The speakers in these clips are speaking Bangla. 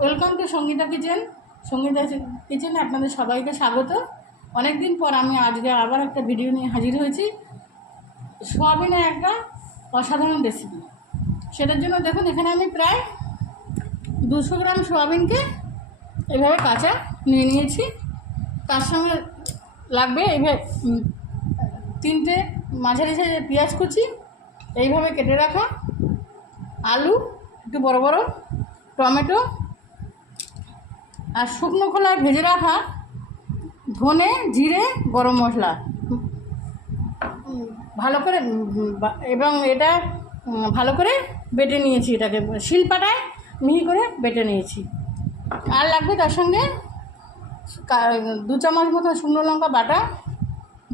Welcome to Sangeeta kitchen. Sangeeta কিচেনে আপনাদের সবাইকে স্বাগত। অনেক দিন পর আমি আজকে আবার একটা ভিডিও নিয়ে হাজির হয়েছি। সোয়াবিনের একটা অসাধারণ রেসিপি। সেটার জন্য দেখুন, এখানে আমি প্রায় 200 গ্রাম সোয়াবিনকে এভাবে কাঁচা নিয়ে নিয়েছি। তার সঙ্গে লাগবে এইভাবে 3টে মাঝারি সাইজের পেঁয়াজ কুচি এইভাবে কেটে রাখা, আলু একটু বড় বড়, টমেটো, আর শুকনো খোলায় ভেজে রাখা ধনে, জিরে, গরম মশলা ভালো করে এবং এটা ভালো করে বেটে নিয়েছি। এটাকে শিলপাটায় মিহি করে বেটে নিয়েছি। আর লাগবে তার সঙ্গে 2 চামচ মতো শুকনো লঙ্কা বাটা,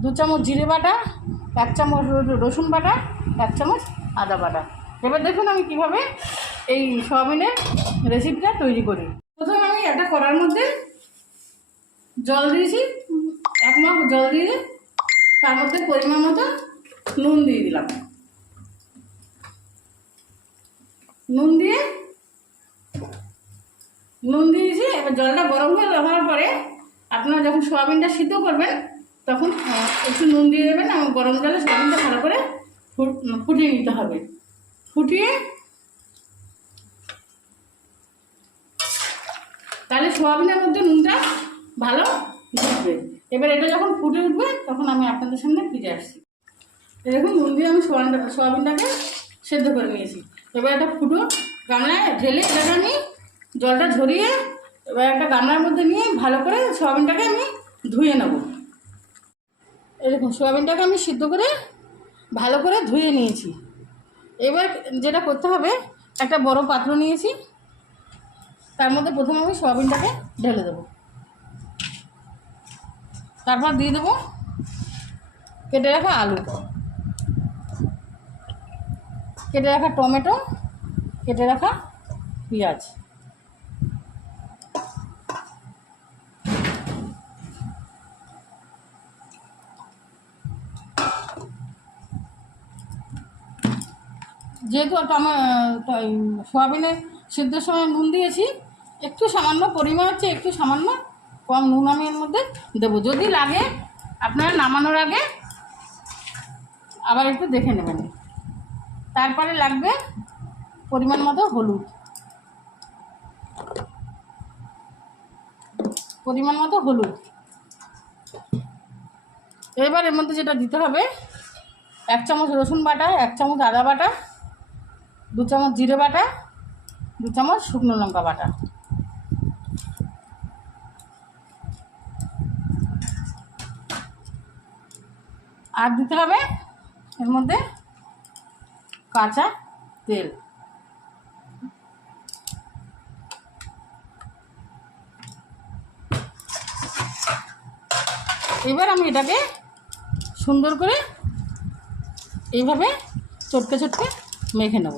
2 চামচ জিরে বাটা, 1 চামচ রসুন বাটা, 1 চামচ আদা বাটা। এবার দেখুন আমি কিভাবে এই সোয়াবিনের রেসিপিটা তৈরি করি। প্রথমে আমি একটা কড়ার মধ্যে জল দিয়েছি, 1 মগ জল দিয়ে তার মধ্যে পরিমাণ মতো নুন দিয়ে দিলাম। নুন দিয়েছি। এবার জলটা গরম হওয়ার পরে আপনারা যখন সোয়াবিনটা সিদ্ধ করবেন তখন একটু নুন দিয়ে দেবেন এবং গরম জলে সোয়াবিনটা ভালো করে ফুটিয়ে নিতে হবে। ফুটিয়ে তাহলে সোয়াবিনের মধ্যে নুনটা ভালো ঢুকবে। এবার এটা যখন ফুটে উঠবে তখন আমি আপনাদের সামনে ফিরে আসছি। দেখুন, নুন দিয়ে আমি সোয়াবিনটাকে সেদ্ধ করে নিয়েছি। এবার একটা ফুটো গামলায় ঢেলে এটাকে আমি জলটা ঝরিয়ে এবার একটা গামলার মধ্যে নিয়ে ভালো করে সোয়াবিনটাকে আমি ধুয়ে নেব। এই দেখুন, সোয়াবিনটাকে আমি সিদ্ধ করে ভালো করে ধুয়ে নিয়েছি। এবার যেটা করতে হবে, একটা বড় পাত্র নিয়েছি, তার মধ্যে প্রথমে আমি সোয়াবিনটাকে ঢেলে দেবো। তারপর দিয়ে দেবো কেটে রাখা আলু, কেটে রাখা টমেটো, কেটে রাখা পেঁয়াজ। যেহেতু সোয়াবিনে সিদ্ধর সময় নুন দিয়েছি, একটু সামান্য পরিমাণ হচ্ছে, একটু সামান্য কম নুন আমি এর মধ্যে দেবো। যদি লাগে আপনারা নামানোর আগে আবার একটু দেখে নেবেন। তারপরে লাগবে পরিমাণ মতো হলুদ, এবার এর মধ্যে যেটা দিতে হবে, 1 চামচ রসুন বাটা, 1 চামচ আদা বাটা, 2 চামচ জিরে বাটা, 2 চামচ শুকনো লঙ্কা বাটা। আর দিতে হবে এর মধ্যে কাঁচা তেল। এবার আমি এটাকে সুন্দর করে এইভাবে চটকে চটকে মেখে নেব।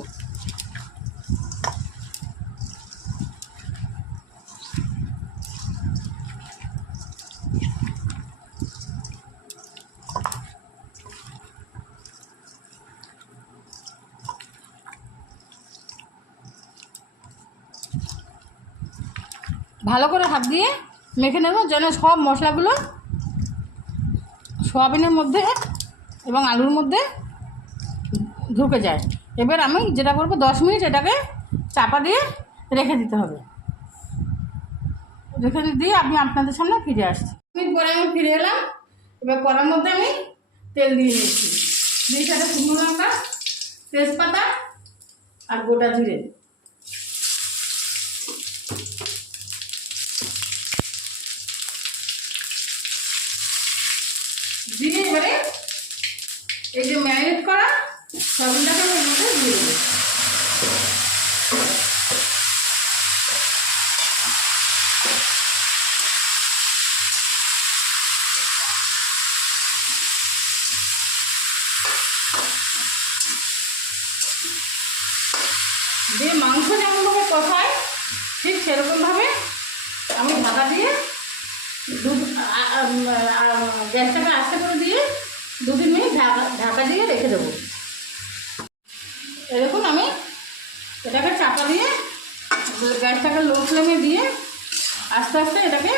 ভালো করে হাত দিয়ে মেখে নেব যেন সব মশলাগুলো সোয়াবিনের মধ্যে এবং আলুর মধ্যে ঢুকে যায়। এবার আমি যেটা করব, 10 মিনিট এটাকে চাপা দিয়ে রেখে দিতে হবে। রেখে দিয়ে আমি আপনাদের সামনে ফিরে আসছি। মিনিট পরে আমি ফিরে এলাম। এবার কড়ার মধ্যে আমি তেল দিয়ে নিচ্ছি। দিয়ে সাথে শুকনো লঙ্কা, তেজপাতা আর গোটা জিরে দিয়ে এবারে এই যে ম্যারিনেট করা সয়াবিনটাকে আমি এর মধ্যে দিয়ে দেবো। দিয়ে মাংস যেমনভাবে কষায় ঠিক সেরকমভাবে আমি ঢাকা দিয়ে গ্যাসটাকে আস্তে করে দিয়ে 2-3 মিনিট ঢাকা দিয়ে রেখে দেবো। এরকম আমি এটাকে চাপা দিয়ে গ্যাসটাকে লো ফ্লেমে দিয়ে আস্তে আস্তে এটাকে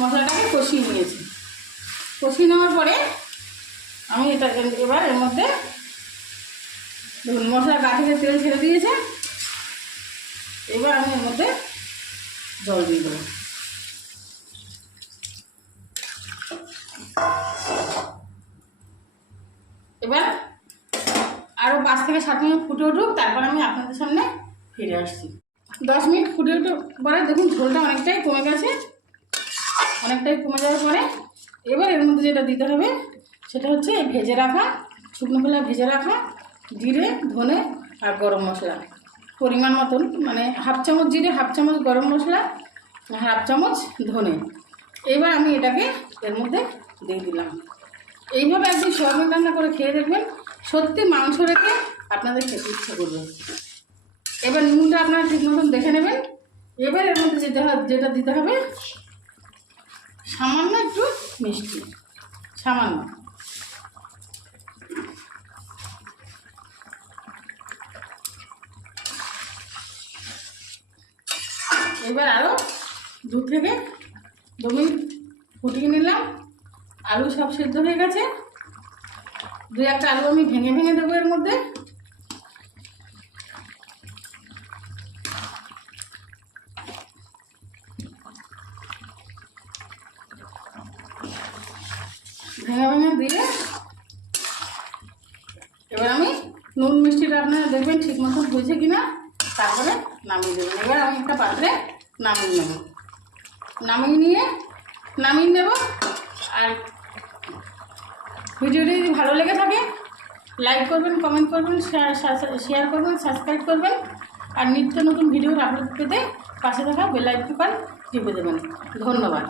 মশলাটাকে কষিয়ে নিয়েছি। কষিয়ে নেওয়ার পরে আমি এটা এবার এর মধ্যে দেখুন মশলা গা থেকে তেল ছেড়ে দিয়েছে। এবার আমি এর মধ্যে জল দিয়ে দেবো। এবার আরও 5 থেকে 7 মিনিট ফুটে উঠুক, তারপর আমি আপনাদের সামনে ফিরে আসছি। 10 মিনিট ফুটে উঠে পরে দেখুন ঝোলটা অনেকটাই কমে গেছে। অনেকটাই কমে যাওয়ার পরে এবার এর মধ্যে যেটা দিতে হবে সেটা হচ্ছে ভেজে রাখা শুকনো খোলা ভেজে রাখা জিরে, ধনে আর গরম মশলা পরিমাণ মতন, মানে 1/2 চামচ জিরে, 1/2 চামচ গরম মশলা, 1/2 চামচ ধনে। এবার আমি এটাকে এর মধ্যে দিয়ে দিলাম। এইভাবে একদিন সোয়াবিন রান্না করে খেয়ে দেখবেন, সত্যি মাংস রেখে আপনাদের খেতে ইচ্ছে করবে। এবার নুনটা আপনারা ঠিক মতন দেখে নেবেন। এবার এর মধ্যে যেটা দিতে হবে সামান্য একটু মিষ্টি, সামান্য। এবার আরও 2 থেকে 2 মিনিট ফুটিয়ে নিলাম। আলু সব সেদ্ধ হয়ে গেছে। 2-1টা আলু আমি ভেঙে ভেঙে দেবো এর মধ্যে। ভেঙে ভেঙে দিয়ে এবার আমি নুন মিষ্টিটা আপনারা দেখবেন ঠিক মতো হয়েছে কিনা, তারপরে নামিয়ে দেবেন। এবার আমি একটা পাত্রে নামিয়ে নেব। নামিয়ে নেব। আর ভিডিওটি যদি ভালো লেগে থাকে লাইক করবেন, কমেন্ট করবেন, শেয়ার করবেন, সাবস্ক্রাইব করবেন। আর নিত্য নতুন ভিডিওর আপলোড পেতে পাশে থাকা বেল আইকন টিপে দেবেন। ধন্যবাদ।